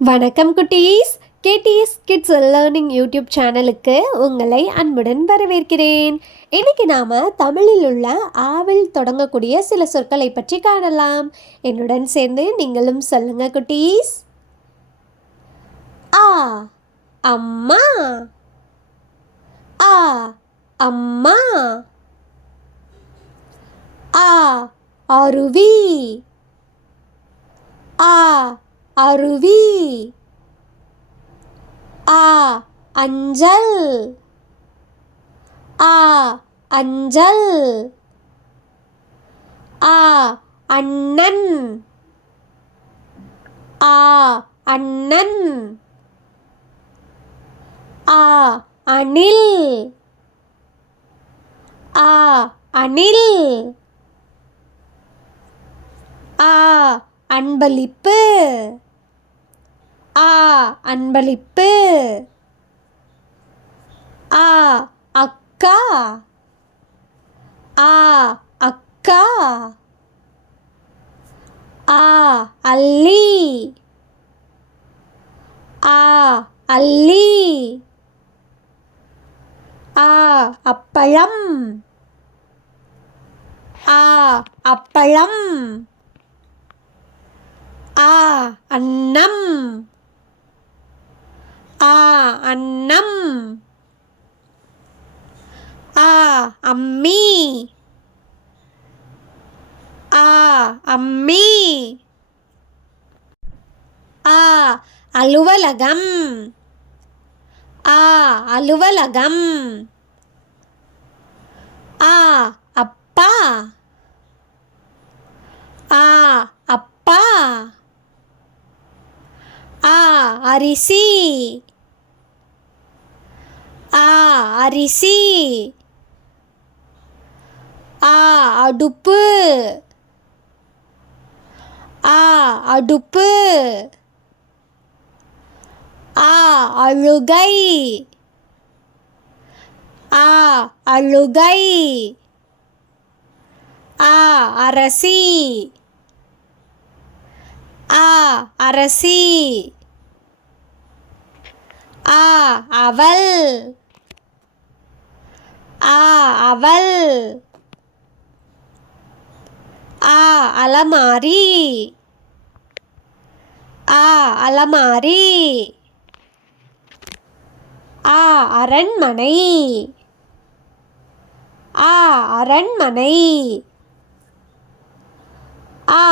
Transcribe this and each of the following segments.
வணக்கம் குட்டீஸ். KDS kids learning YouTube சேனலுக்கு உங்களை அன்புடன் வரவேற்கிறேன். இன்னைக்கு நாம தமிழில் உள்ள ஆவில் தொடங்கக்கூடிய சில சொற்களை பற்றி காணலாம். என்னுடன் சேர்ந்து நீங்களும் சொல்லுங்க குட்டீஸ். ஆ அம்மா, ஆ அம்மா, ஆ அருவி, ஆ அருவி, ஆ அஞ்சல், ஆ அஞ்சல், ஆ அண்ணன், ஆ அண்ணன், ஆ அணில், ஆ அணில், ஆ அன்பளிப்பு, ஆ அன்பளிப்பு, ஆ அக்கா, ஆ அக்கா, ஆ அல்லி, ஆ அல்லி, ஆ அப்பளம், ஆ அப்பளம், ஆ அன்னம், ஆ அன்னம், ஆ அம்மி, ஆ அம்மி, ஆ அலுவலகம், ஆ அலுவலகம், ஆ அப்பா, ஆ அப்பா, ஆ அரிசி, ஆ அரிசி, ஆ அடுப்பு, ஆ அடுப்பு, ஆ அழுகை, ஆ அழுகை, ஆ அரசி, ஆ அரசி, ஆ அவல், ஆ அவல், ஆ அலமாரி, ஆ அலமாரி, ஆ அரண்மனை, ஆ அரண்மனை, ஆ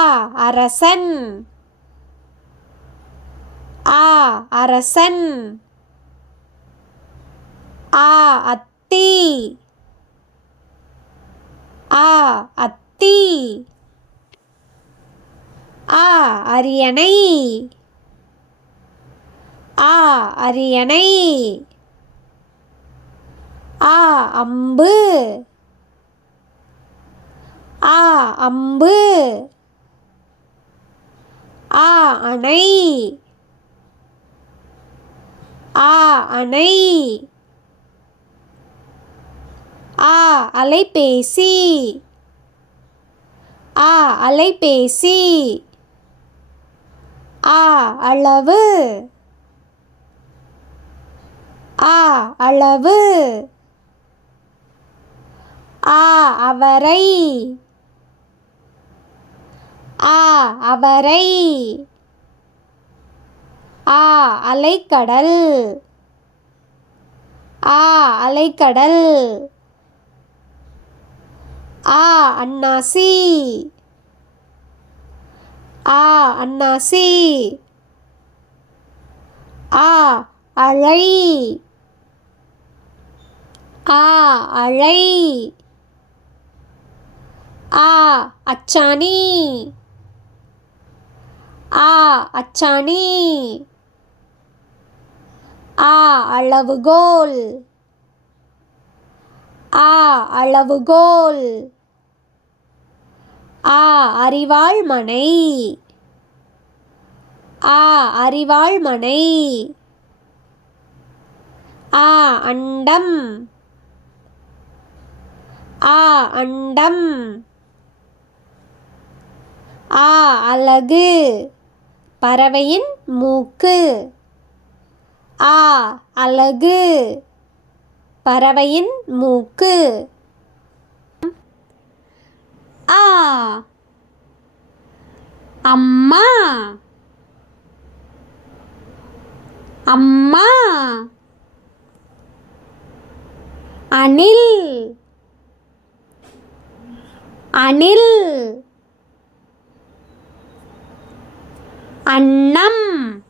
அரசன், ஆ அரசன், ஆ அத்தி, ஆ அத்தி, ஆ அரியணை, ஆ அரியணை, ஆ அம்பு, ஆ அம்பு, ஆ அணை, ஆ அணை, ஆ அலைபேசி, ஆ அலைபேசி, ஆ அளவு, ஆ அளவு, ஆ அவரை, ஆ அவரை, ஆ அலைக்கடல், ஆ அலைக்கடல், ஆ அன்னாசி, ஆ அன்னாசி, ஆ அழை, ஆ அழை, ஆ அச்சாணி, ஆ அச்சாணி, ஆ அளவுகோல், ஆ அளவுகோல், ஆ அரிவாள் மனை, ஆ அரிவாள் மனை, ஆ அண்டம், ஆ அண்டம், ஆ அலகு, பறவையின் மூக்கு. ஆ அலகு. பறவையின் மூக்கு. ஆ அம்மா. அம்மா. அணில். அணில். அன்னம்.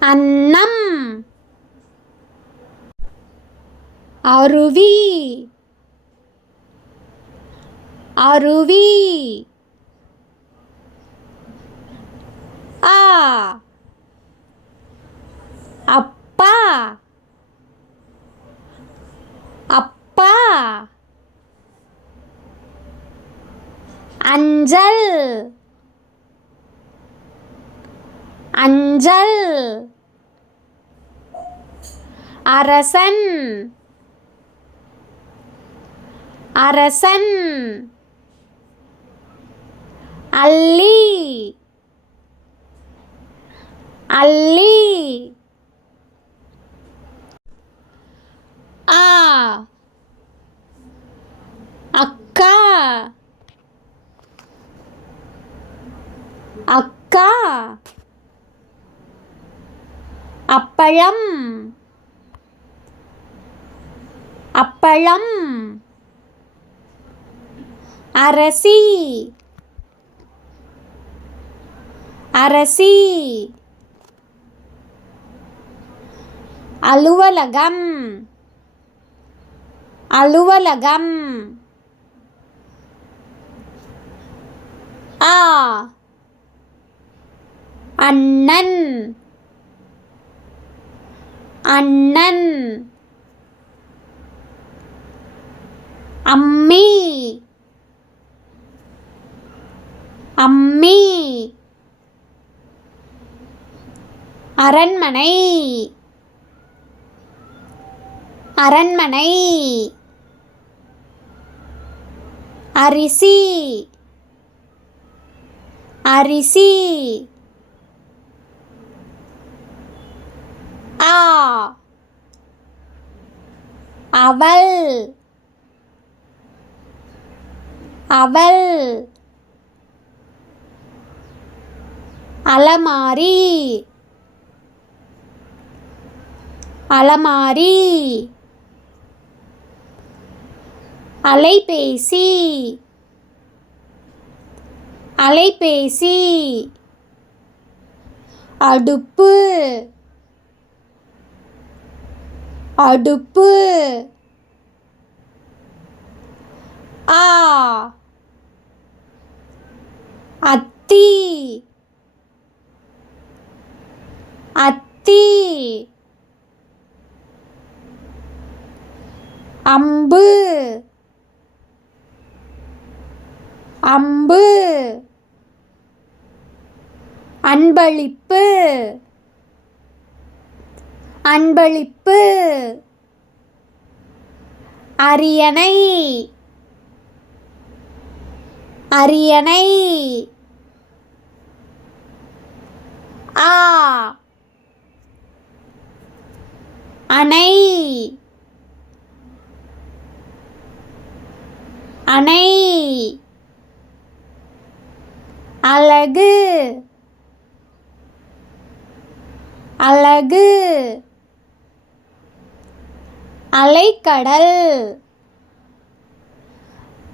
அன்னம். அருவி. அருவி. ஆ அப்பா. அப்பா. அஞ்சல். அஞ்சல். அரசன். அரசன். அல்லி. அல்லி. ஆ அக்கா. அக்கா. அப்பளம். அப்பளம். அரசி. அரசி. அலுவலகம். அலுவலகம். ஆ அண்ணன். அண்ணன். அம்மி. அம்மி. அரண்மனை. அரண்மனை. அரிசி. அரிசி. ஆ அவல். அவல். அலமாரி. அலமாரி. அலைபேசி. அலைபேசி. அடுப்பு. அடுப்பு. ஆ அத்தி. அத்தி. அம்பு. அம்பு. அன்பளிப்பு. அன்பளிப்பு. அரியணை. அரியணை. ஆ அணை. அணை. அலகு. அலகு. அலைக்கடல்.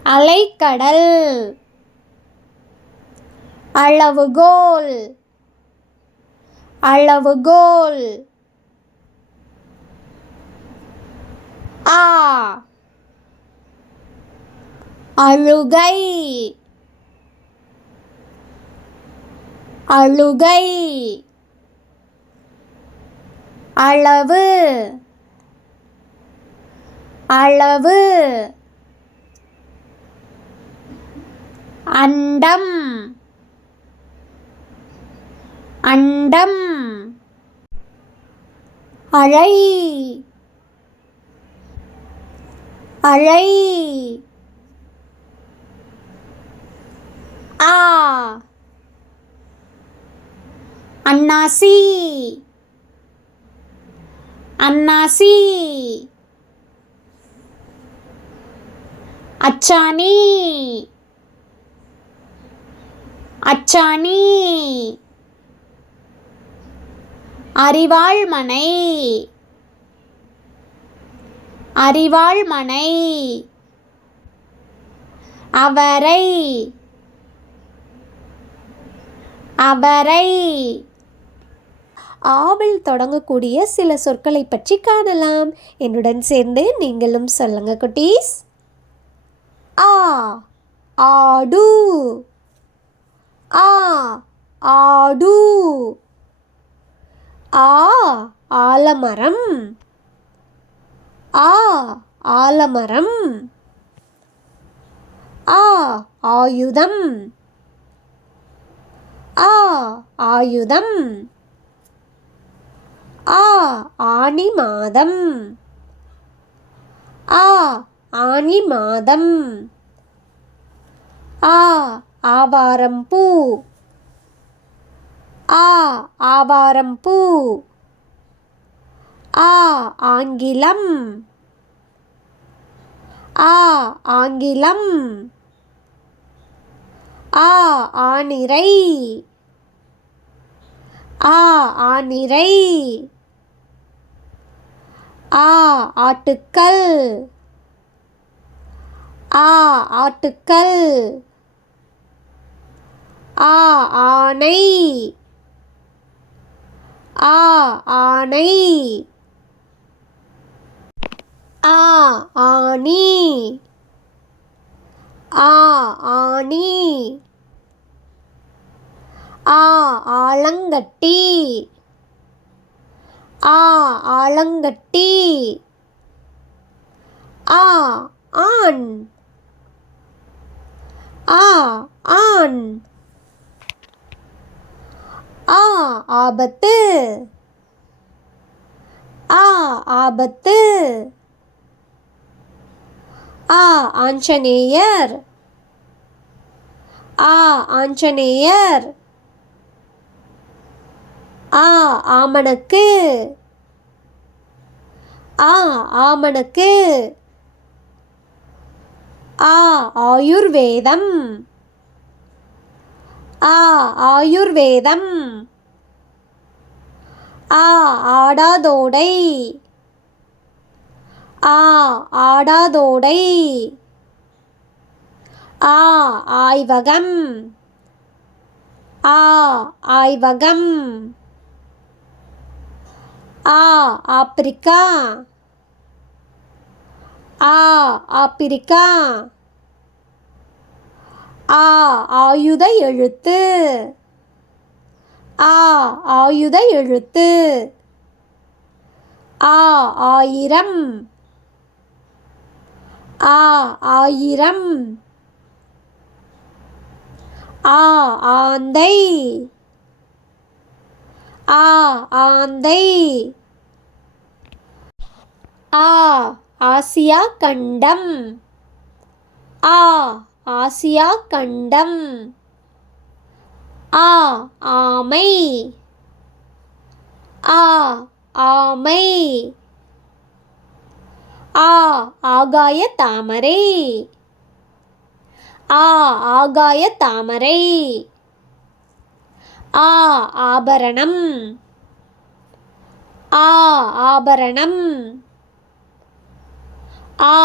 அலைக்கடல். அளவுகோல். அளவுகோல். ஆ அழுகை. அழுகை. அளவு. அளவு. அண்டம். அண்டம். அழை. அழை. ஆ அன்னாசி அன்னாசி அச்சாணி அச்சாணி அரிவாள்மனை அரிவாள்மனை அவரை அவரை ஆவில் தொடங்கக்கூடிய சில சொற்களை பற்றி காணலாம். என்னுடன் சேர்ந்து நீங்களும் சொல்லுங்க குட்டீஸ். ஆ ஆடு ஆ ஆடு ஆ ஆலமரம் ஆ ஆலமரம் ஆ ஆயுதம் ஆ ஆயுதம் ஆ ஆனி மாதம் ஆ ஆனி மாதம் ஆ ஆவாரம் பூ ஆ ஆவாரம் பூ ஆ ஆங்கிலம் ஆ ஆங்கிலம் ஆ ஆனிரை ஆ ஆனிரை ஆ ஆட்டுக்கல் ஆ ஆட்டுக்கல் ஆ ஆனை ஆ ஆனை ஆ ஆணி ஆ ஆணி ஆ ஆலங்கட்டி ஆ ஆலங்கட்டி ஆ ஆண் ஆ ஆண் ஆ ஆபத்து ஆ ஆபத்து ஆ ஆஞ்சநேயர் ஆ ஆஞ்சநேயர் ஆ ஆமணக்கு ஆ ஆமணக்கு ஆ ஆயுர்வேதம் ஆ ஆயுர்வேதம் ஆ ஆடாதோடை ஆ ஆடாதோடை ஆ ஆய்வகம் ஆ ஆய்வகம் ஆ ஆப்பிரிக்கா ஆ ஆப்பிரிக்கா ஆ ஆயுத எழுத்து ஆ ஆயுத எழுத்து ஆ ஆயிரம் ஆ ஆயிரம் ஆ ஆந்தை ஆ ஆந்தை ஆ ஆசியா கண்டம் ஆ ஆசியா கண்டம் ஆ ஆமை ஆ ஆமை ஆ ஆகாய தாமரை ஆ ஆகாய தாமரை ஆ ஆபரணம் ஆ ஆபரணம் ஆ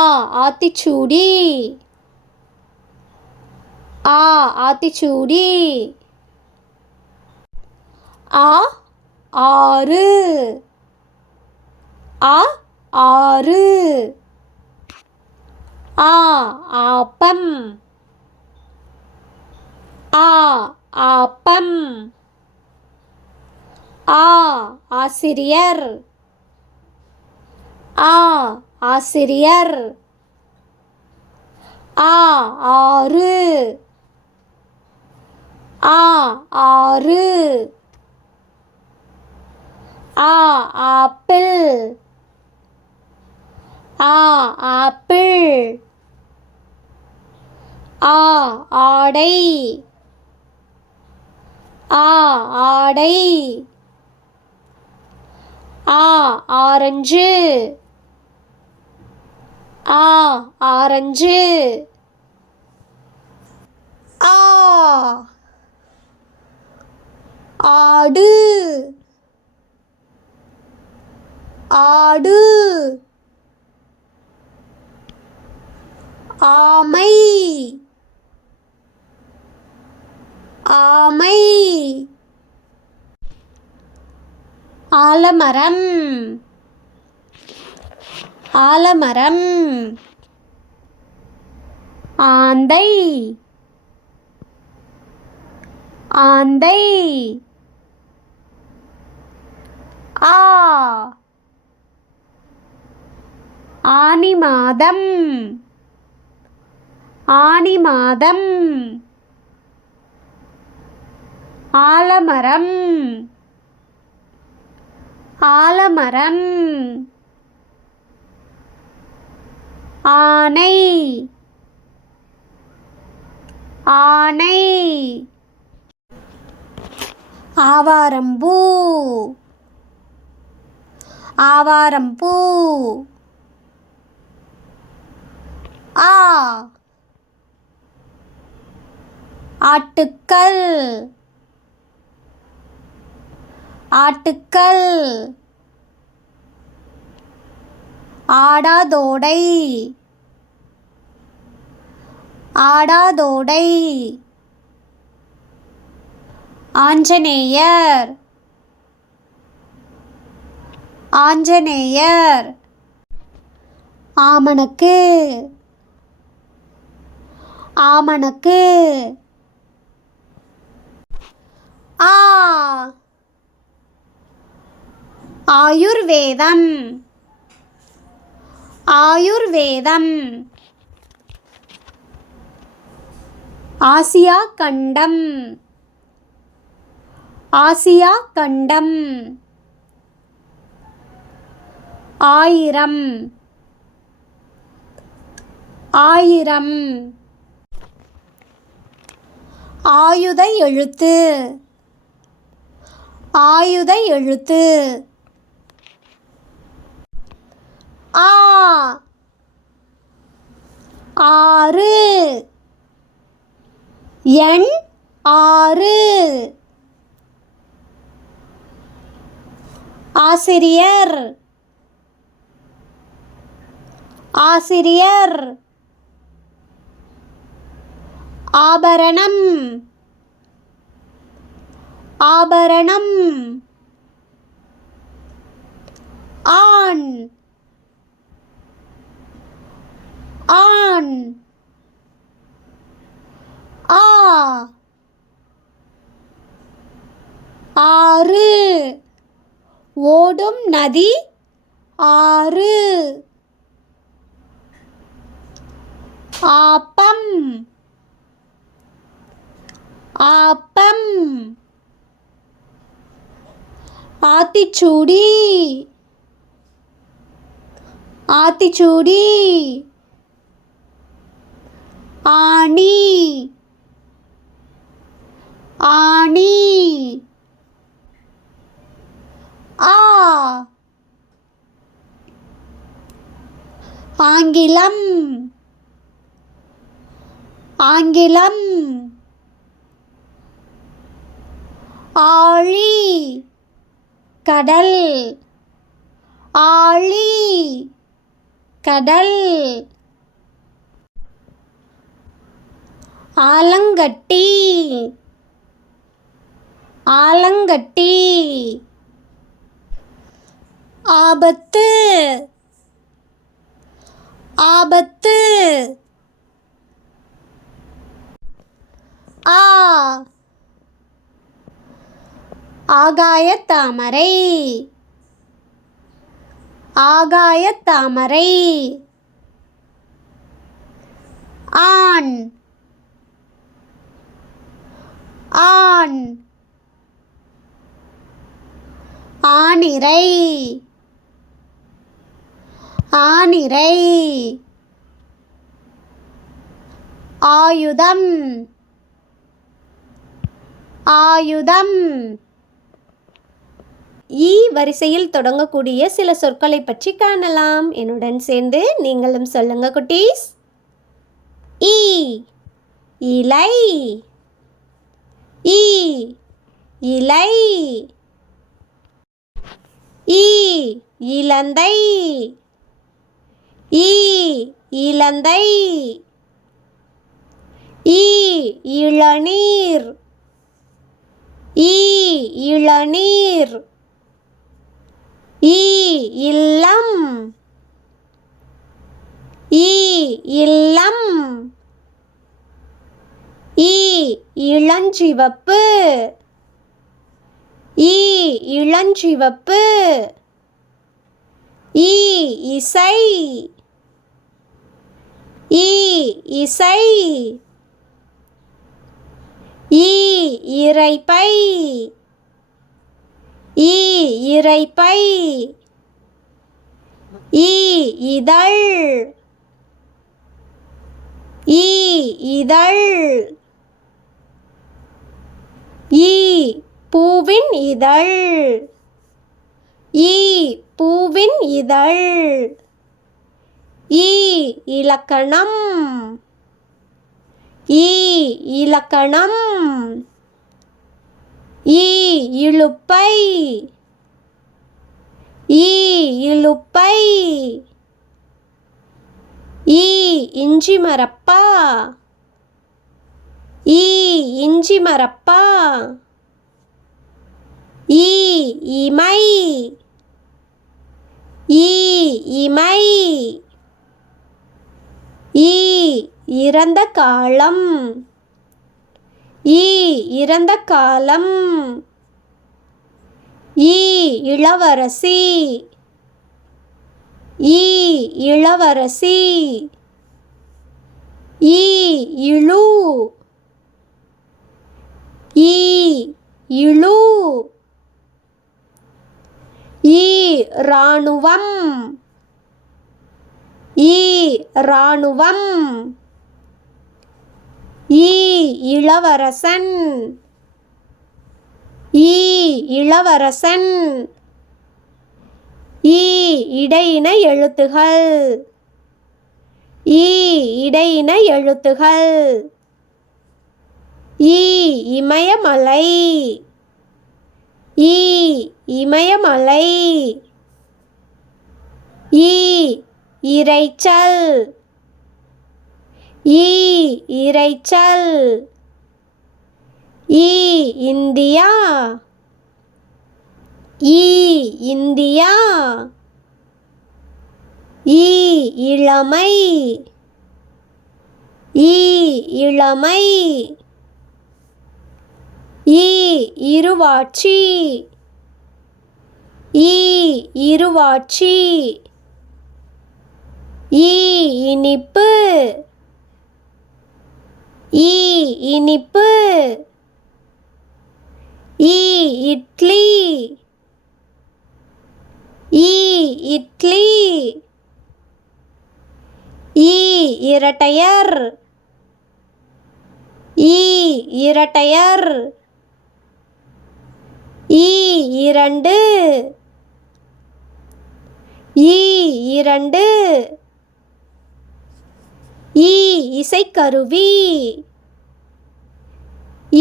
ஆத்திச்சூடி ஆ ஆத்திச்சூடி ஆ ஆறு ஆ ஆறு ஆ ஆப்பம் ஆ ஆப்பம் ஆ ஆசிரியர் ஆ ஆசிரியர் ஆ ஆறு ஆ ஆறு ஆ ஆப்பிள் ஆ ஆப்பிள் ஆ ஆடை ஆடை. ஆரஞ்சு. ஆரஞ்சு. ஆடு. ஆடு. ஆமை. ஆமை. ஆலமரம். ஆலமரம். ஆந்தை. ஆந்தை. ஆனி மாதம். ஆனி மாதம். ஆலமரம். ஆலமரம். ஆனை. ஆனை. ஆவாரம்பூ. ஆவாரம்பூ. ஆட்டுக்கல். ஆட்டுக்கல். ஆடாதோடை. ஆடாதோடை. ஆஞ்சநேயர். ஆஞ்சநேயர். ஆமணக்கு. ஆமணக்கு. ஆயுர்வேதம். ஆயுர்வேதம். ஆசியா கண்டம். ஆசியா கண்டம். ஆயிரம். ஆயிரம். ஆயுத எழுத்து. ஆயுத எழுத்து. ஆறு. எண் 6. ஆசிரியர். ஆசிரியர். ஆபரணம். ஆபரணம். ஆண். ஆண். ஆறு. ஓடும் நதி ஆறு. ஆப்பம். ஆப்பம். ஆத்திச்சூடி. ஆத்திச்சூடி. ஆணி. ஆணி. ஆங்கிலம். ஆங்கிலம். ஆழி. கடல். ஆழி. கடல். ஆலங்கட்டி. ஆலங்கட்டி. ஆபத்து. ஆபத்து. ஆகாயத்தாமரை. ஆகாயத்தாமரை. ஆண். ஆண். ஆனிரை. ஆனிரை. ஆயுதம். ஆயுதம். ஈ வரிசையில் தொடங்கக்கூடிய சில சொற்களை பற்றி காணலாம். என்னுடன் சேர்ந்து நீங்களும் சொல்லுங்க குட்டீஸ். ஈ இலை, ஈ இலை. ஈ இலந்தை, ஈ இலந்தை. ஈ இளநீர், ஈ இளநீர். ஈ இல்லம், ஈ இல்லம். ஈ இளஞ்சிவப்பு, ஈ இளஞ்சிவப்பு. ஈ இசை, ஈ இசை. ஈ இரைப்பை, ஈ இரைப்பை. ஈ இதழ், ஈ இதழ். ஈ பூவின் இதழ், ஈ பூவின் இதழ். ஈ இலக்கணம், ஈ இலக்கணம். ஈ இலுப்பை, ஈ இலுப்பை. ஈ இஞ்சி மரப்பா, ஈ இஞ்சி மரப்பா. ஈ இமை, ஈ இமை. ஈ இறந்த காலம், ஈ இறந்த காலம். ஈ இளவரசி, ஈ இளவரசி. ஈ இழு, ஈ இழு. ஈ இராணுவம், ஈ இராணுவம். ஈ இளவரசன், ஈ இளவரசன். ஈ இடையின எழுத்துகள், ஈ இடையின எழுத்துகள். ஈ இமயமலை, ஈ இமயமலை. ஈ இரைச்சல், ஈ இரைச்சல். ஈ இந்தியா, ஈ இந்தியா. ஈ இளமை, ஈ இளமை. ஈ இருவாட்சி, ஈ இருவாட்சி. ஈ இனிப்பு, ஈ இனிப்பு. ஈ இட்லி, ஈ இட்லி. ஈ இரட்டையர், ஈ இரட்டையர். ஈ இரண்டு, ஈ இரண்டு. ஈ இசைக்கருவி,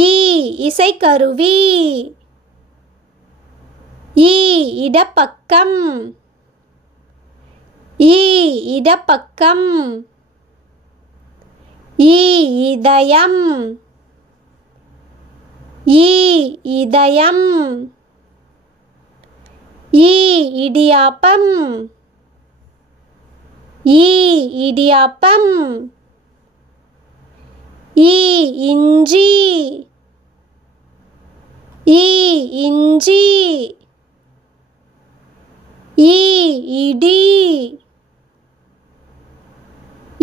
ஈ இசைக்கருவி. ஈ இடப்பக்கம், ஈ இடப்பக்கம். ஈ இதயம், ஈ இதயம். ஈ இடியாப்பம், ஈ இடியாப்பம். ஈ இஞ்சி, ஈ இஞ்சி. ஈ இடி,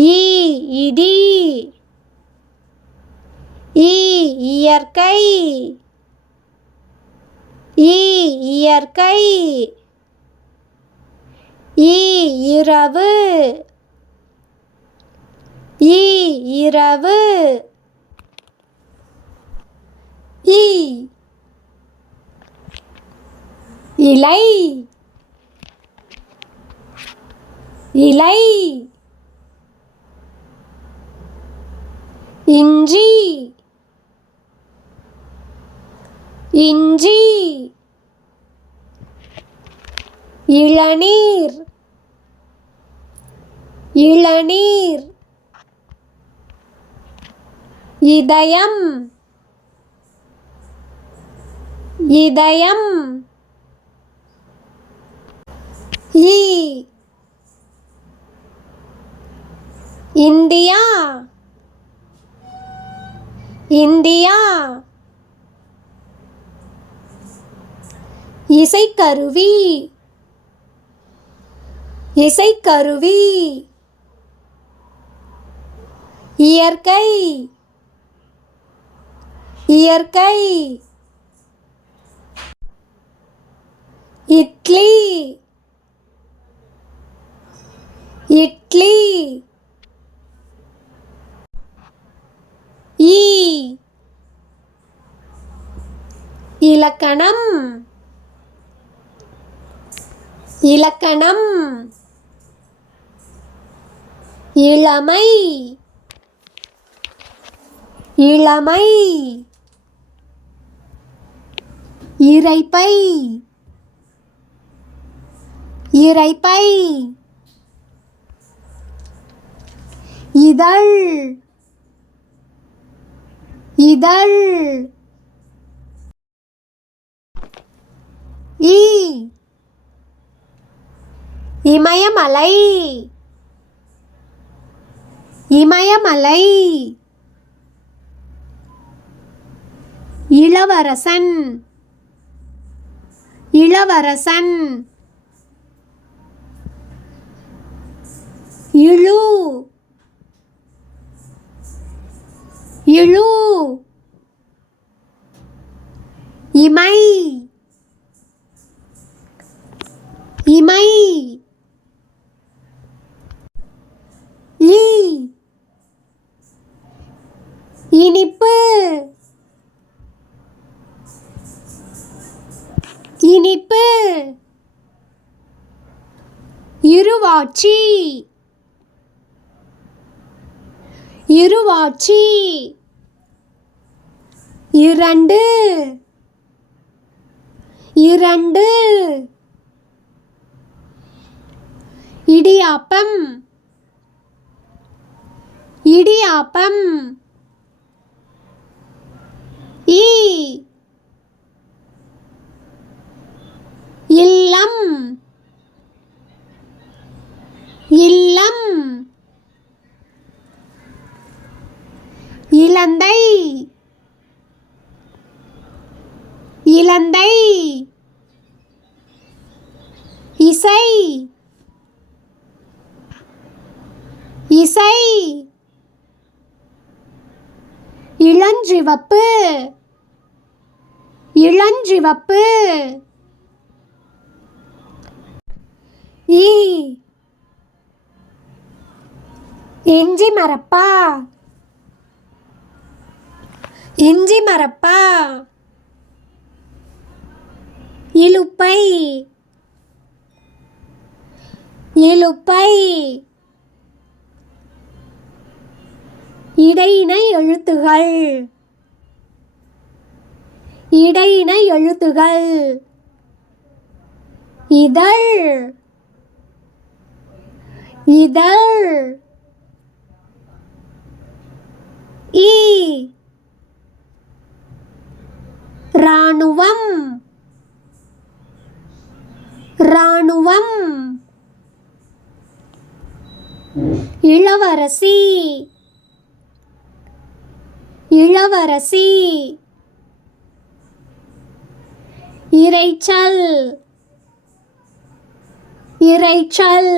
ஈ இடி. ஈ இயற்கை, ஈ இயற்கை. ஈ இரவு, ஈ இரவு. இ இலை இலை இஞ்சி இஞ்சி இளநீர் இளநீர் இதயம் இதயம் இ இந்தியா இந்தியா இசைக்கருவி இசைக்கருவி இயற்கை இயற்கை இட்லி இட்லி ஈ இலக்கணம் இலக்கணம் இளமை இளமை இரைப்பை இரைப்பை இதழ் இதழ் இ இமயமலை இமயமலை இளவரசன் இளவரசன் இழு இழு இமை இமை இ இனிப்பு இனிப்பு இருவாட்சி இருவாட்சி இரண்டு இரண்டு இடியாப்பம் இடியாப்பம் ஈ இல்லம் இல்லம் இலந்தை இலந்தை இசை இசை இளஞ்சிவப்பு இளஞ்சிவப்பு ஈ இஞ்சி மரப்பா இஞ்சி மரப்பா இலுப்பை இலுப்பை இடையினை எழுத்துகள் இடையினை எழுத்துகள் இதழ் இதழ் ஈ இராணுவம் இராணுவம் இளவரசி இளவரசி இரைச்சல் இரைச்சல்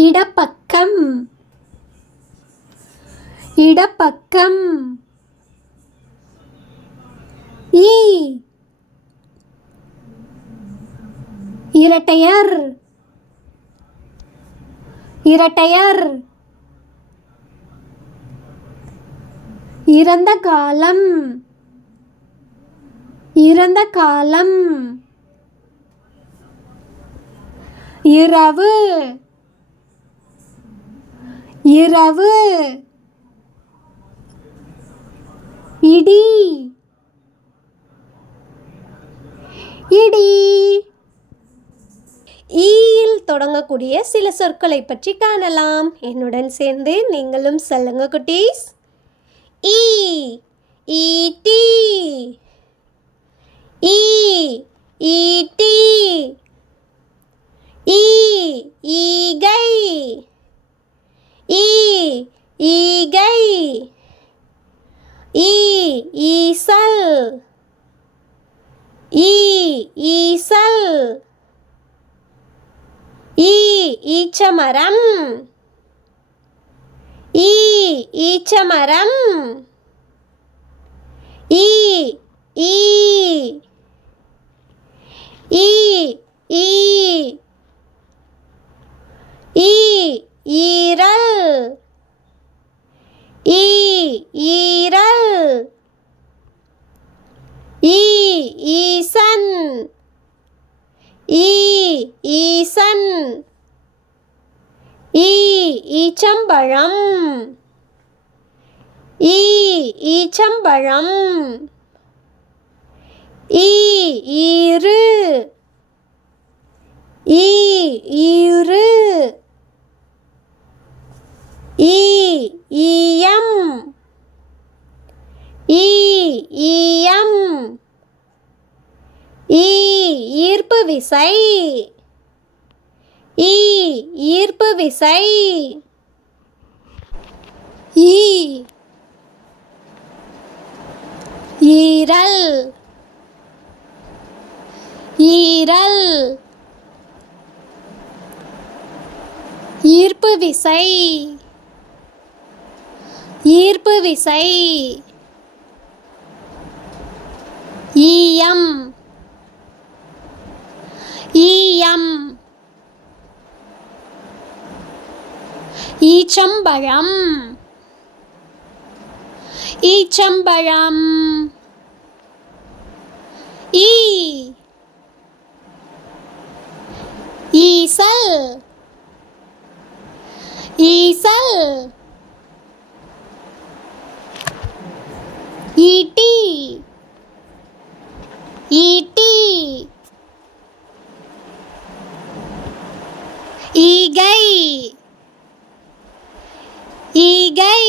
இடப்பக்கம் இடப்பக்கம் ஈ இரட்டையர் இரட்டையர் இறந்த காலம் இறந்த காலம். இரவு இரவு. இடி இடி. ஈயில் தொடங்கக்கூடிய சில சொற்களை பற்றி காணலாம். என்னுடன் சேர்ந்து நீங்களும் சொல்லுங்க குட்டீஸ். ஈ ஈட்டி ஈ ஈட்டி. ஈ ஈகை ஈ ஈகை. ஈ ஈசல் ஈ ஈசல். ஈ ஈச்சமரம் ஈ ஈச்சமரம். ஈ ஈ ஈ ஈ. ஈ ஈரல் ஈ ஈரல். ஈ ஈசன் ஈ ஈசன். ஈ ஈச்சம்பழம் ஈ ஈச்சம்பழம். ஈ ஈரு ஈ ஈரு. ஈ ஈயம் ஈ ஈயம். ஈ ஈர்ப்பு விசை ஈ ஈர்ப்பு விசை. ஈ ஈரல் ஈரல். ஈர்ப்பு விசை ஈர்ப்பு விசை. ஈயம் ஈயம். ஈச்சம்பழம் ஈச்சம்பழம். ஈ ஈசல் ஈசல். ஈட்டி ஈட்டி. ஈகை ஈகை.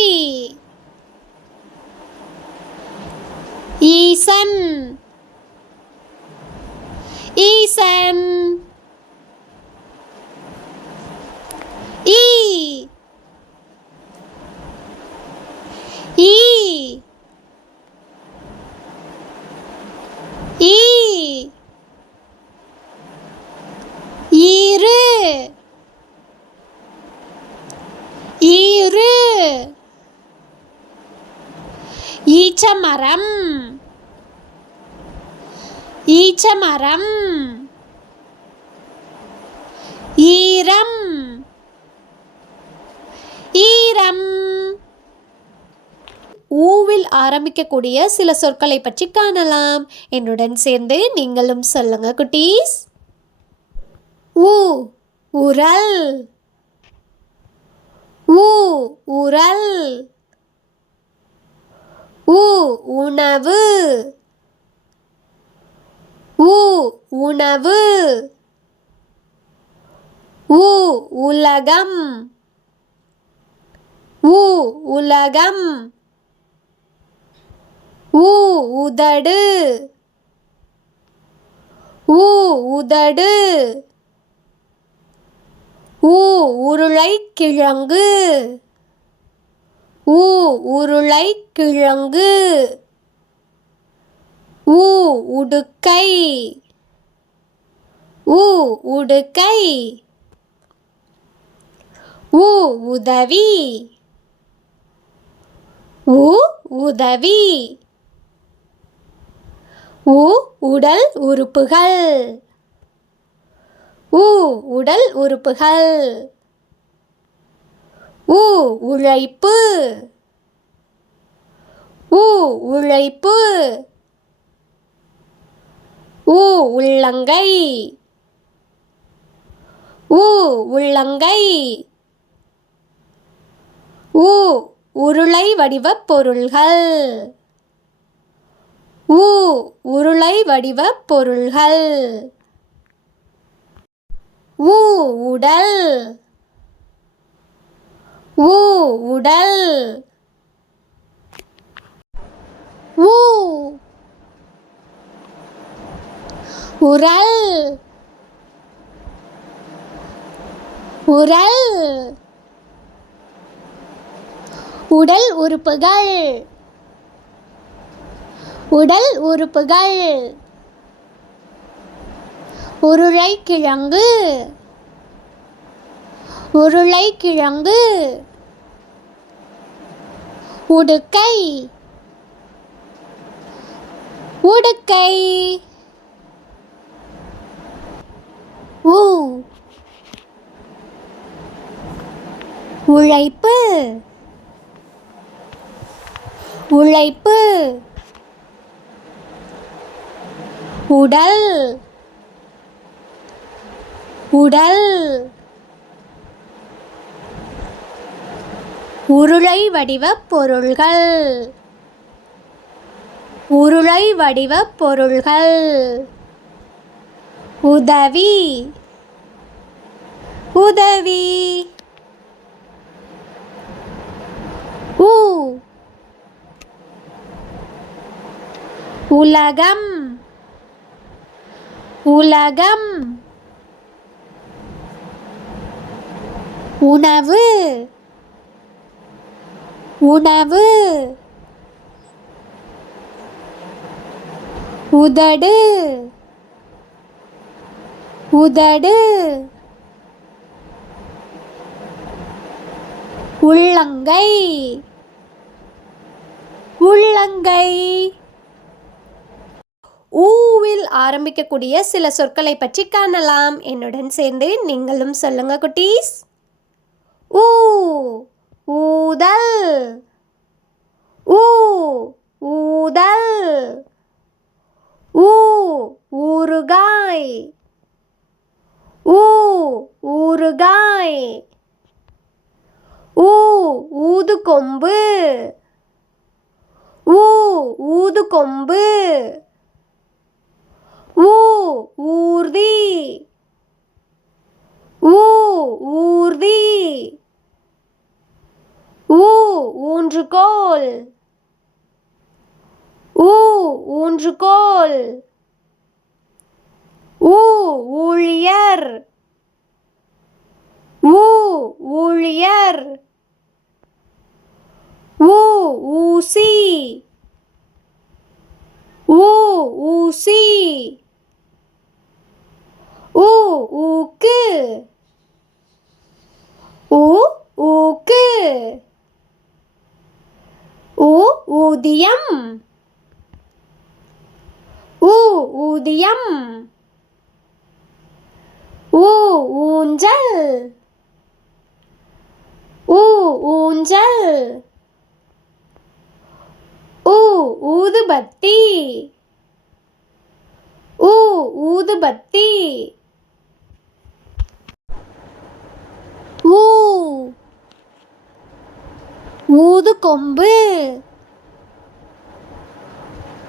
ஈசன் ஈசன். ஈ ஈ ஈ. ஈரு ஈரு. ஈச்சமரம் ஈச்சமரம். ஈரம் ஈரம். ஊவில் ஆரம்பிக்கக்கூடிய சில சொற்களை பற்றி காணலாம். என்னுடன் சேர்ந்து நீங்களும் சொல்லுங்க குட்டீஸ். ஊ உரல் ஊ உரல். ஊ உணவு ஊ உணவு. ஊ உலகம் ஊ உலகம். ஊ உதடு ஊ உதடு. ஊ உருளைக்கிழங்கு ஊ உருளைக்கிழங்கு. ஊ உடுக்கை ஊ உடுக்கை. ஊ உதவி ஊ உதவி. ஊ உடல் உறுப்புகள் ஊ உடல் உறுப்புகள். ஊ உழைப்பு உழைப்பு. உள்ளங்கை. உள்ளங்கை. உருளை வடிவப் பொருள்கள். உருளை வடிவப் பொருள்கள். உடல். உடல். உரல். உரல். உடல் உறுப்புகள். உடல் உறுப்புகள். உருளைக்கிழங்கு. உருளைக்கிழங்கு. உடுக்கை. உடுக்கை. உழைப்பு. உழைப்பு. உடல். உடல். உருளை வடிவப் பொருள்கள். உருளை வடிவப் பொருள்கள். உதவி. உதவி. உலகம். உலகம். உணவு. உணவு. உதடு. உதடு. உள்ளங்கை. உள்ளங்கை. ஊவில் ஆரம்பிக்கக்கூடிய சில சொற்களை பற்றி காணலாம். என்னுடன் சேர்ந்து நீங்களும் சொல்லுங்க குட்டீஸ். ஊதல். ஊதல். ஊறுகாய். ஊறுகாய். ஊதுகொம்பு. ஊதுகொம்பு. ஊர்தி. ஊர்தி. ஊன்றுகோல். ஊன்றுகோல். ஊழியர். ஊழியர். ஊசி. ஊசி. ஊக்கு. ஊக்கு. ஊதியம். ஊதியம். ஊஞ்சல். ஊஞ்சல். ஊதுபத்தி. ஊதுபத்தி. ஊதுகொம்பு.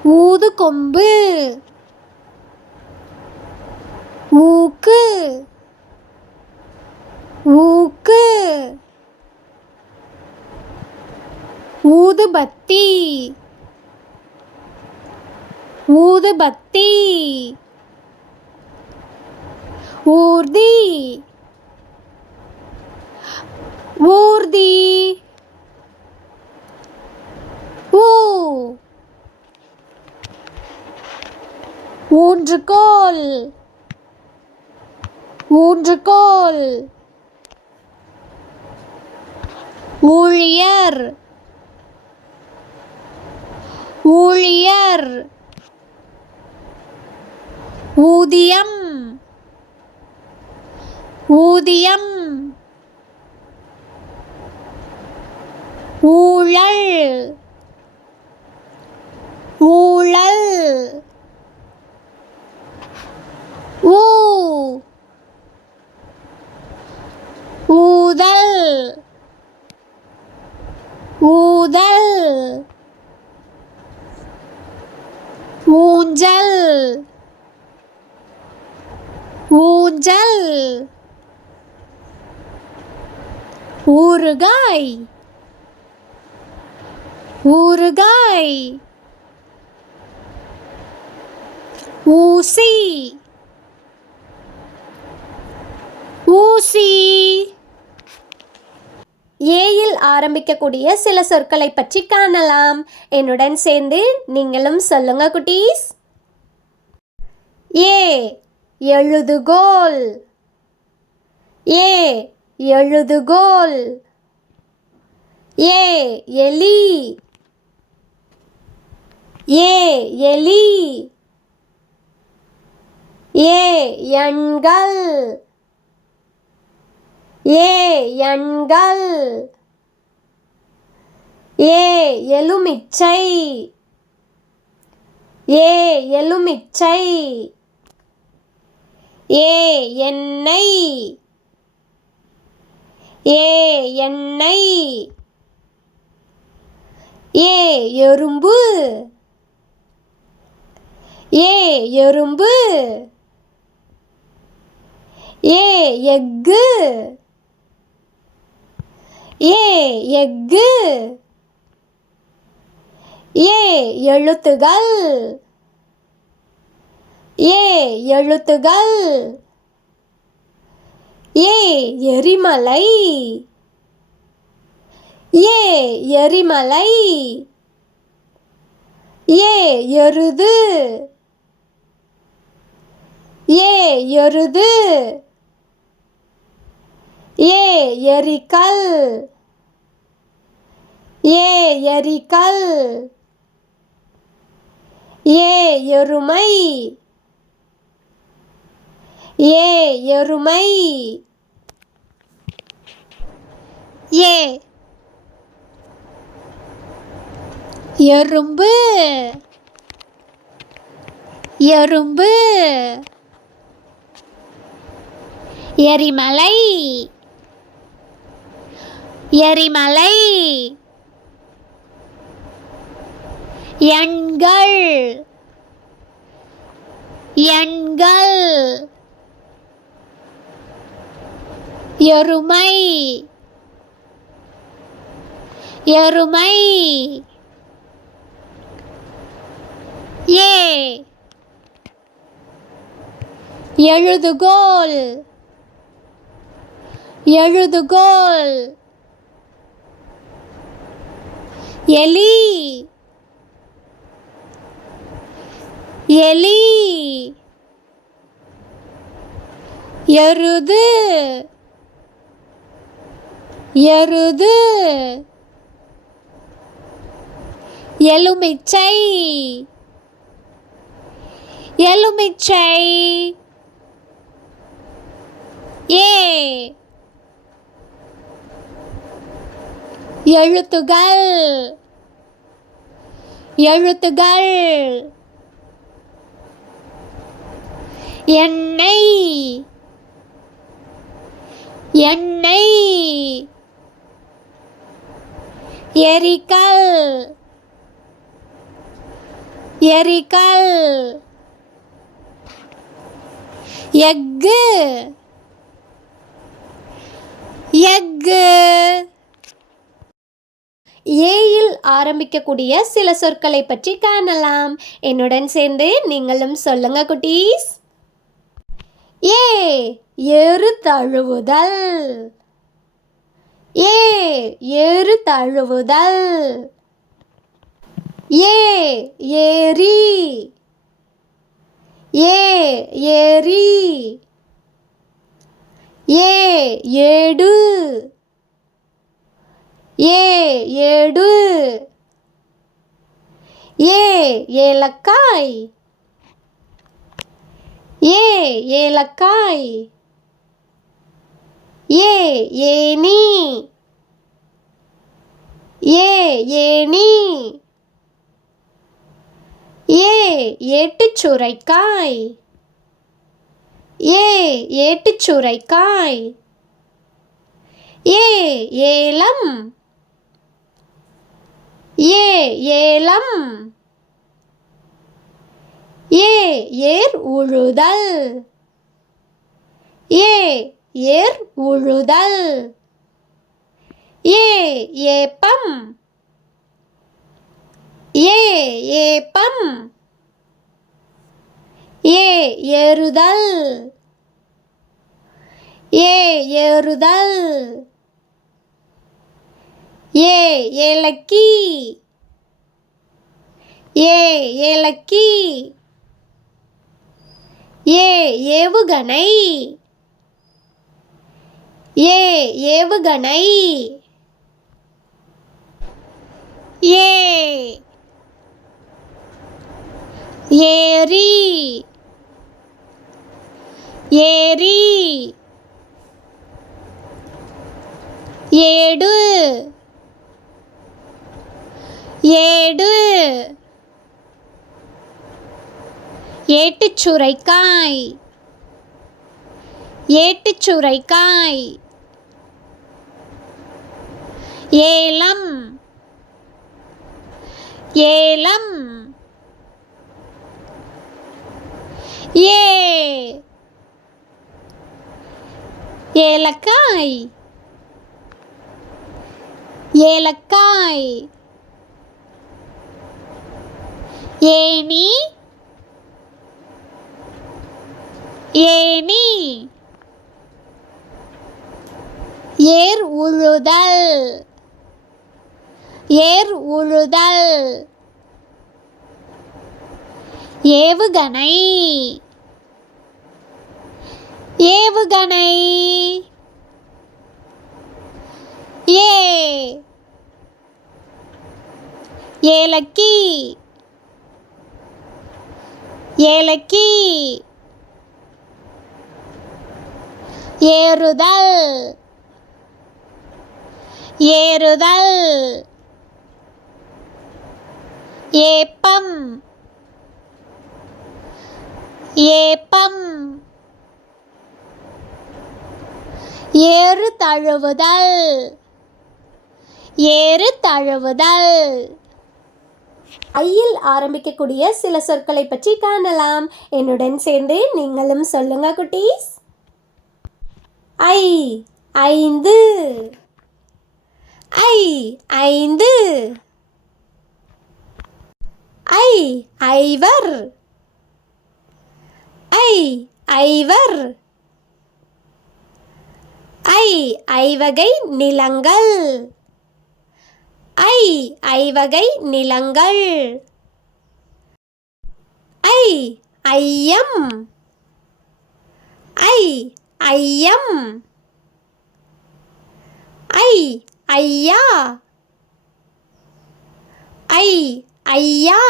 ஊதுகொம்பு. ஊக்கு. ஊக்கு. ஊதுபத்தி. ஊதுபத்தி. ஊர்தி. ஊர்தி. ஊன்றுகோல். ஊன்றுகோல். ஊழியர். ஊழியர். ஊதியம். ஊதியம். ஊழல். ஊழல் ஊ ஊதல் ஊதல் ஊஞ்சல் ஊஞ்சல் ஊறுகாய் ஊறுகாய் ஊசி ஊசி ஏயில் ஆரம்பிக்கக்கூடிய சில சொற்களை பற்றி காணலாம். என்னுடன் சேர்ந்து நீங்களும் சொல்லுங்க குட்டீஸ். ஏ எழுதுகோல். ஏ எழுதுகோல். ஏ எலி. ஏ எலி. ஏ எண்கள். ஏ எண்கள். ஏ எலுமிச்சை. ஏ எலுமிச்சை. ஏ எண்ணெய். ஏ எண்ணெய். ஏ எறும்பு. ஏ எறும்பு. ஏ எக்கு. ஏ எக்கு. ஏ எழுத்துகள். ஏ எழுத்துகள். ஏ எரிமலை. ஏ எரிமலை. ஏ எருது. ஏ எருது. ஏ எரிக்கல். ஏ எரிக்கல். ஏ எருமை. ஏ எருமை. ஏ எறும்பு எறும்பு எரிமலை எரிமலை எண்கள் எண்கள் எருமை எருமை ஏ எழுதுகோல் எழுதுகோல் எலி எலி எருது எருது எலுமிச்சை எலுமிச்சை ஏ எழுத்துகள் எழுத்துகள் எண்ணெய் எண்ணெய் எரிக்கல் எரிக்கல் எக்கு எக்கு ஏயில் ஆரம்பிக்கக்கூடிய சில சொற்களை பற்றி காணலாம். என்னுடன் சேர்ந்து நீங்களும் சொல்லுங்க குட்டீஸ். ஏ ஏறு தழுவுதல். ஏ ஏறு தழுவுதல். ஏ ஏரி. ஏ ஏரி. ஏ ஏடு. ஏ ஏடு. ஏ ஏலக்காய். ஏ ஏலக்காய். ஏ ஏனி. ஏ ஏனி. ஏ ஏட்டுச் சுரைக்காய். ஏ ஏட்டுச் சுரைக்காய். ஏ ஏலம். ஏ ஏலம். ஏ ஏர் உழுதல். ஏ ஏர் உழுதல். ஏ ஏப்பம். ஏ ஏப்பம். ஏ ஏறுதல். ஏ ஏறுதல். ஏ ஏலக்கி. ஏ ஏலக்கி. ஏ ஏவுகணை. ஏ ஏவுகணை. ஏ ஏரி. ஏரி. ஏடு. ஏடு. ஏட்டுச் சுரைக்காய். ஏட்டுச் சுரைக்காய். ஏலம். ஏலம். ஏ ஏலக்காய். ஏலக்காய். ஏணி. ஏணி. ஏர் உழுதல். ஏர் உழுதல். ஏவுகணை. ஏவுகணை. ஏ ஏலக்கி. ஏலக்கி. ஏறுதல். ஏறுதல். ஏப்பம். ஏப்பம். ஏறு தழுவுதல். ஏறு தழுவுதல். ஐயில் ஆரம்பிக்கக்கூடிய சில சொற்களை பற்றி காணலாம். என்னுடன் சேர்ந்து நீங்களும் சொல்லுங்க குட்டீஸ். ஐ ஐந்து. ஐ ஐந்து. ஐ ஐவர். ஐ ஐவர். ஐ ஐவகை நிலங்கள். ஐ ஐவகை நிலங்கள். ஐ ஐயம். ஐ ஐயம். ஐ ஐயா. ஐ ஐயா.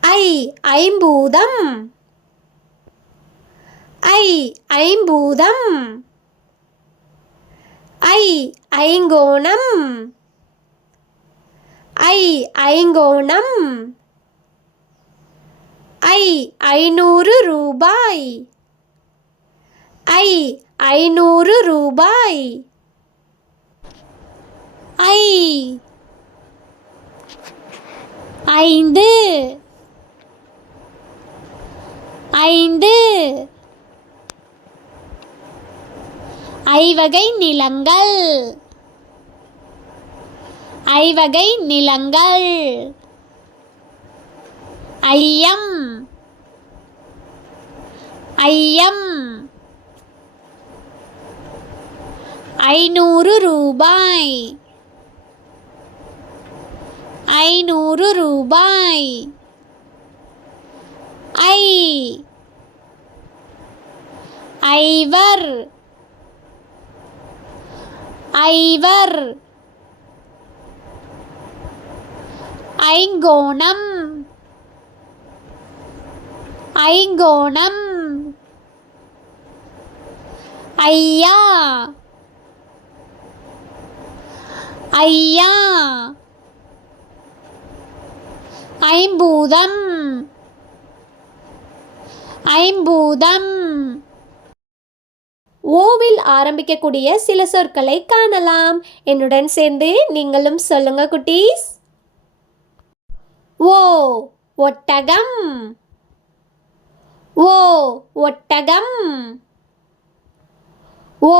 ஐ ஐம்பூதம். ஐ ஐம்பூதம். ஐ ஐங்கோணம். ஐ ஐங்கோணம். ஐ 500 ரூபாய். ஐ 500 ரூபாய். ஐ ஐந்து. ஐந்து. ஐவகை நிலங்கள். ஐவகை நிலங்கள். ஐயம். ஐயம். 500 ரூபாய். 500 ரூபாய். ஐ ஐவர். ஐவர். ஐங்கோணம். ஐங்கோணம். ஐயா. ஐயா. ஐம்பூதம் ஐம்பூதம் ஓவில் ஆரம்பிக்கக்கூடிய சில சொற்களை காணலாம். என்னுடன் சேர்ந்து நீங்களும் சொல்லுங்க குட்டீஸ். ஓ ஒட்டகம். ஓ ஒட்டகம். ஓ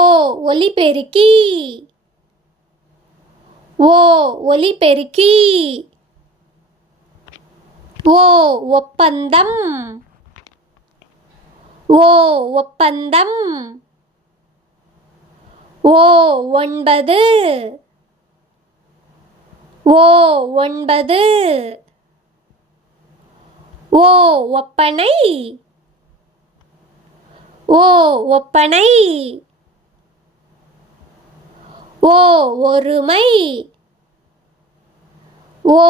ஒலிபெருக்கி. ஓ ஒலிபெருக்கி. ஓ ஒப்பந்தம். ஓ ஒப்பந்தம். ஓ ஒன்பது. ஓ ஒன்பது. ஓ ஒப்பனை. ஓ ஒப்பனை. ஓ ஒருமை. ஓ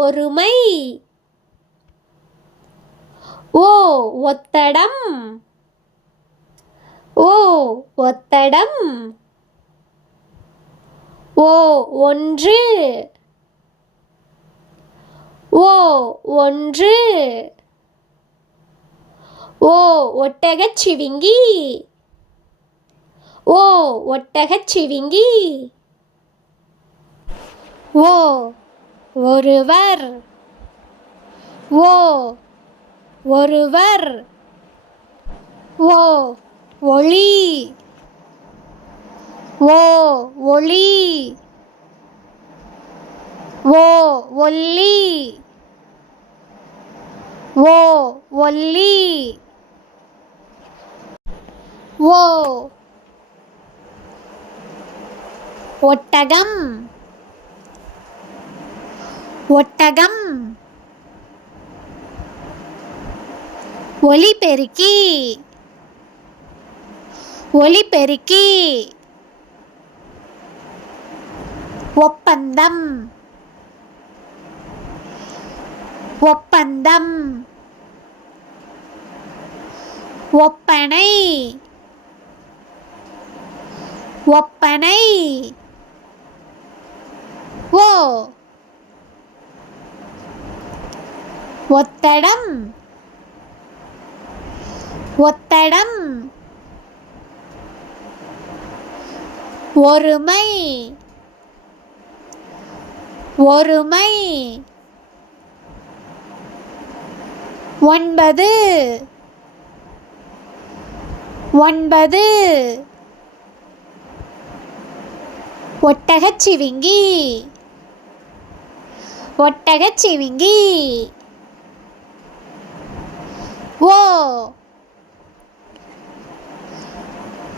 ஒருமை. ஓ ஒத்தடம். ஓ ஒத்தடம். ஓ ஒன்று. ஓ ஒன்று. ஓ ஒட்டகச்சிவிங்கி. ஓ ஒட்டகச்சிவிங்கி. ஓ ஒருவர். ஓ ஒருவர். ஓ ஒளி. ஓ ஒளி. ஓ ஒல்லி. ஓ ஒல்லி. ஓ ஒட்டகம். ஒட்டகம். ஒலிபெருக்கி. ஒலிபெருக்கி. ஒப்பந்தம். ஒப்பந்தம். ஒப்பனை. ஒப்பனை. ஓ ஒத்தடம். ஒத்தடம். ஒருமை. ஒருமை. ஒன்பது. ஒன்பது. ஒட்டகச்சிவிங்கி. ஒட்டகச்சிவிங்கி. ஓ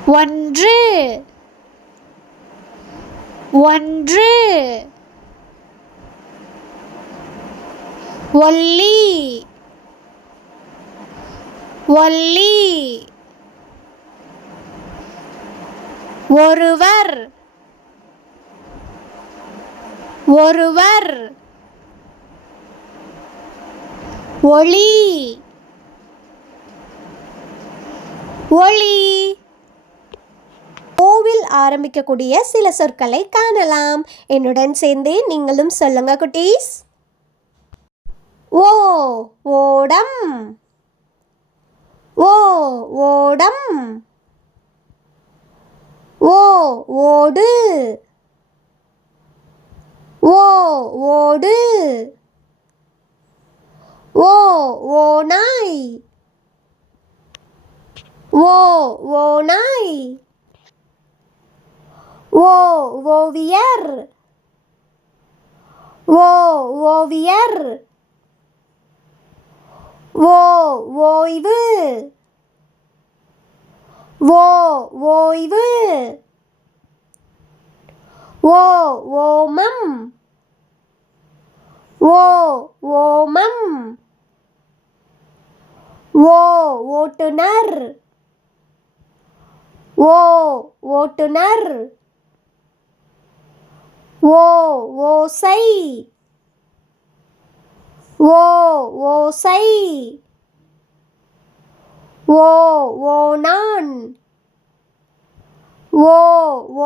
ஒன்று. ஒன்று. ஒல்லி. ஒல்லி. ஒருவர். ஒருவர். ஒளி. ஒளி. ஓவில் ஆரம்பிக்கக்கூடிய சில சொற்களை காணலாம். என்னுடன் சேர்ந்து நீங்களும் சொல்லுங்க குட்டீஸ். ஓ ஓடம். ஓ ஓடம். ஓ ஓடு. ஓ ஓடு. ஓ ஓநாய். ஓ ஓநாய். ஓ ஓவியர். ஓ ஓவியர். ஓ ஓய்வு. ஓ ஓய்வு. ஓ ஓமம். ஓ ஓமம். ஓ ஓட்டுனர். ஓ ஓட்டுனர். ஓ ஓசை. ஓ ஓசை. ஓ ஓநான். ஓ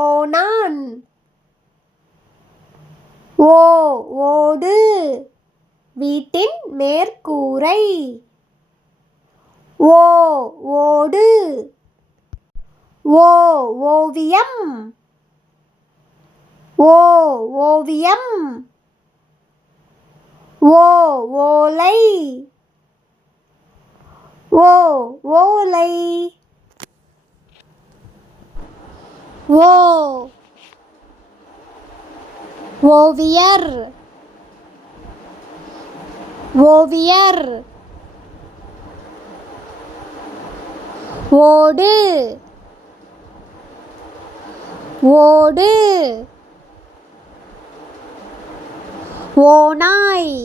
ஓநான். ஓ ஓடு. வீட்டின் மேற்கூரை. ஓ ஓடு. ஓ ஓவியம். ஓ ஓவியம். ஓ ஓலை. ஓ ஓலை. ஓ ஓவியர். ஓவியர். ஓடு. ஓடு. ஓநாய்.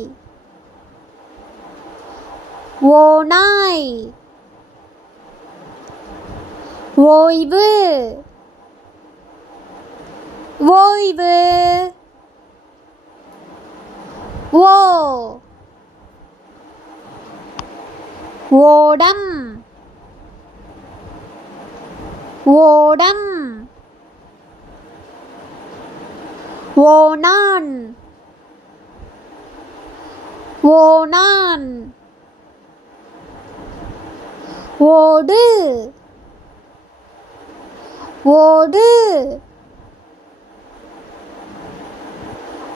ஓநாய். ஓய்வு. ஓய்வு. ஓ ஓடம். ஓடம். ஓணான். ஓணான். ஓடு. ஓடு.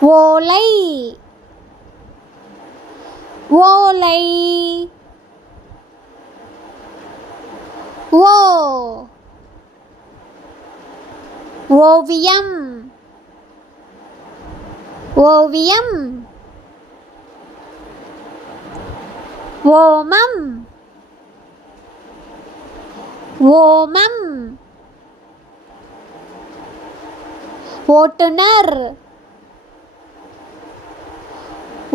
ஓலை. ஓலை. ஓ ஓவியம். ஓவியம். ஓமம். ஓமம். ஓட்டுநர்.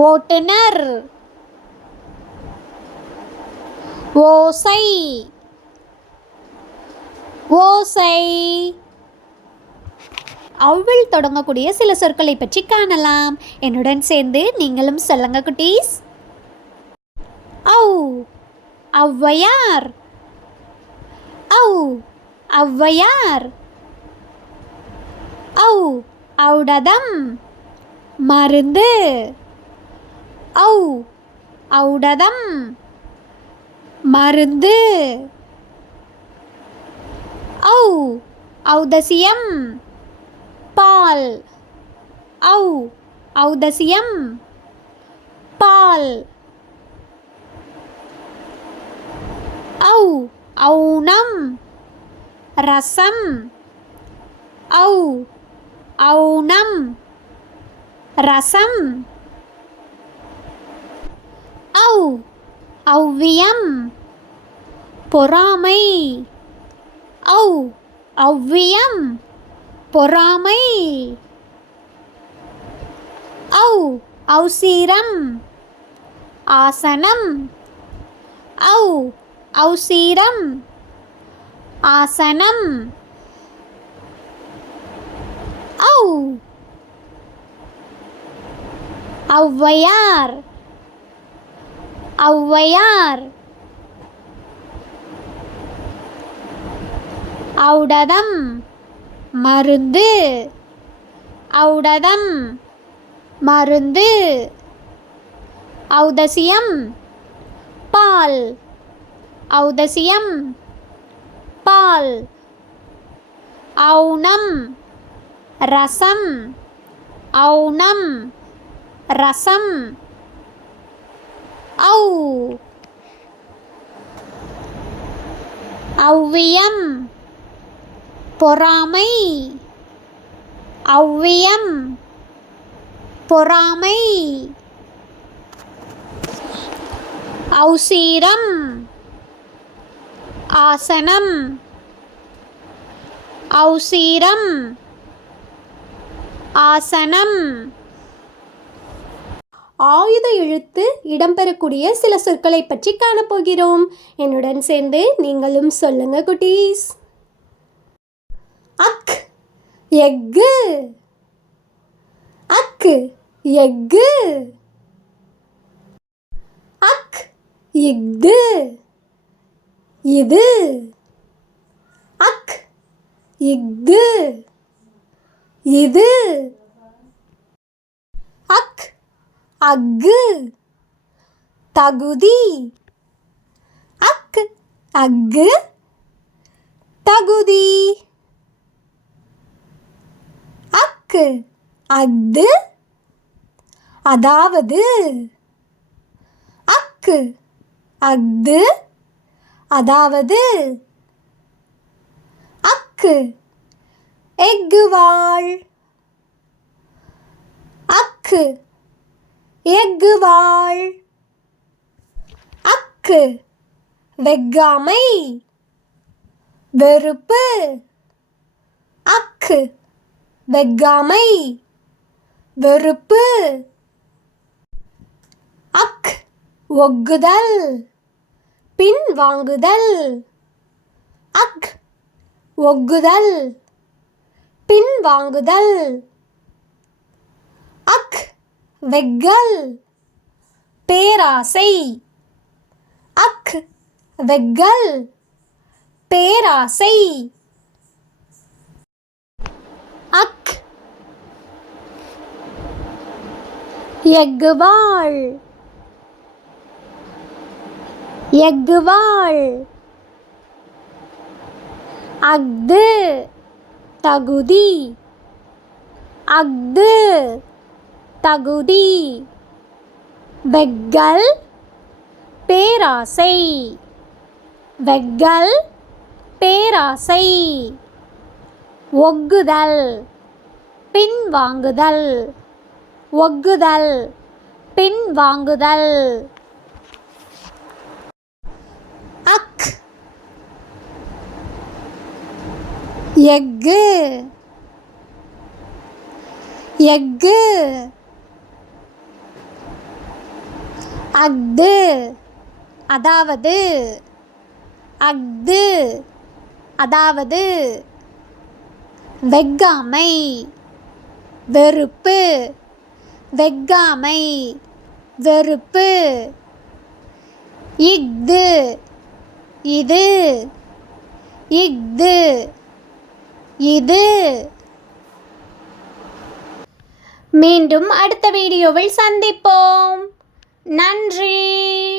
ஓட்டுநர். ஓசை. ஓசை. ஔவில் தொடங்கக்கூடிய சில சொற்களை பற்றி காணலாம். என்னுடன் சேர்ந்து நீங்களும் சொல்லுங்க குட்டீஸ். ஔ ஔவையார். ஔ ஔவையார். ஔ ஔடதம் மருந்து. ஔ ஔடதம் மருந்து. ஔ ஔதசியம் பால். ஔ ஔதசியம் பால். ஔ ஔனம் ரசம். ஔ ஔனம் ரசம். ஔ ஔவியம் பொறாமை. ஔ ஔவியம் பொறாமை. ஔ ஔசீரம் ஆசனம். ஔ ஔசீரம் ஆசனம். ஔ ஔவையார். ஔவையார். ஔடதம் மருந்து. ஔடதம் மருந்து. ஔதசியம் பால். ஔதசியம் பால். ஔனம் ரசம். ஔனம் ரசம். ஔ ஔவியம் பொறாமை. ஔவியம் பொறாமை. ஔசீரம் ஆசனம். ஔசீரம் ஆசனம். ஆயுத எழுத்து இடம்பெறக்கூடிய சில சொற்களை பற்றி காணப்போகிறோம். என்னுடன் சேர்ந்து நீங்களும் சொல்லுங்க குட்டீஸ். அக் எக்கு. அக்கு எக்கு. அக் இஃது இது. அக் இஃது இது. அக் அக்கு தகுதி. அக் அக்கு தகுதி. அக்கு அஃது அதாவது. அக்கு அஃது அதாவது. அக்கு எஃகுவாள். அக்கு எஃகுவாள். அக்கு வெஃகாமை வெறுப்பு. அக்கு வெஃகாமை வெறுப்பு. அக் ஒக்குதல் பின்வாங்குதல். அக் ஒக்குதல் பின்வாங்குதல். அக் வெஃகல் பேராசை. அக் வெஃகல் பேராசை. அக் எஃகுவாள். எஃகுவாள். அஃது தகுதி. அஃது தகுதி. வெஃகல் பேராசை. வெஃகல் பேராசை. ஒக்குதல் பின்வாங்குதல். ஒக்குதல் பின்வாங்குதல். அக் எஃகு. எஃகு அஃது அதாவது. அஃது அதாவது. வெஃகாமை வெறுப்பு. வெஃகாமை வெறுப்பு. இஃது இது. இஃது இது. மீண்டும் அடுத்த வீடியோவில் சந்திப்போம். நன்றி.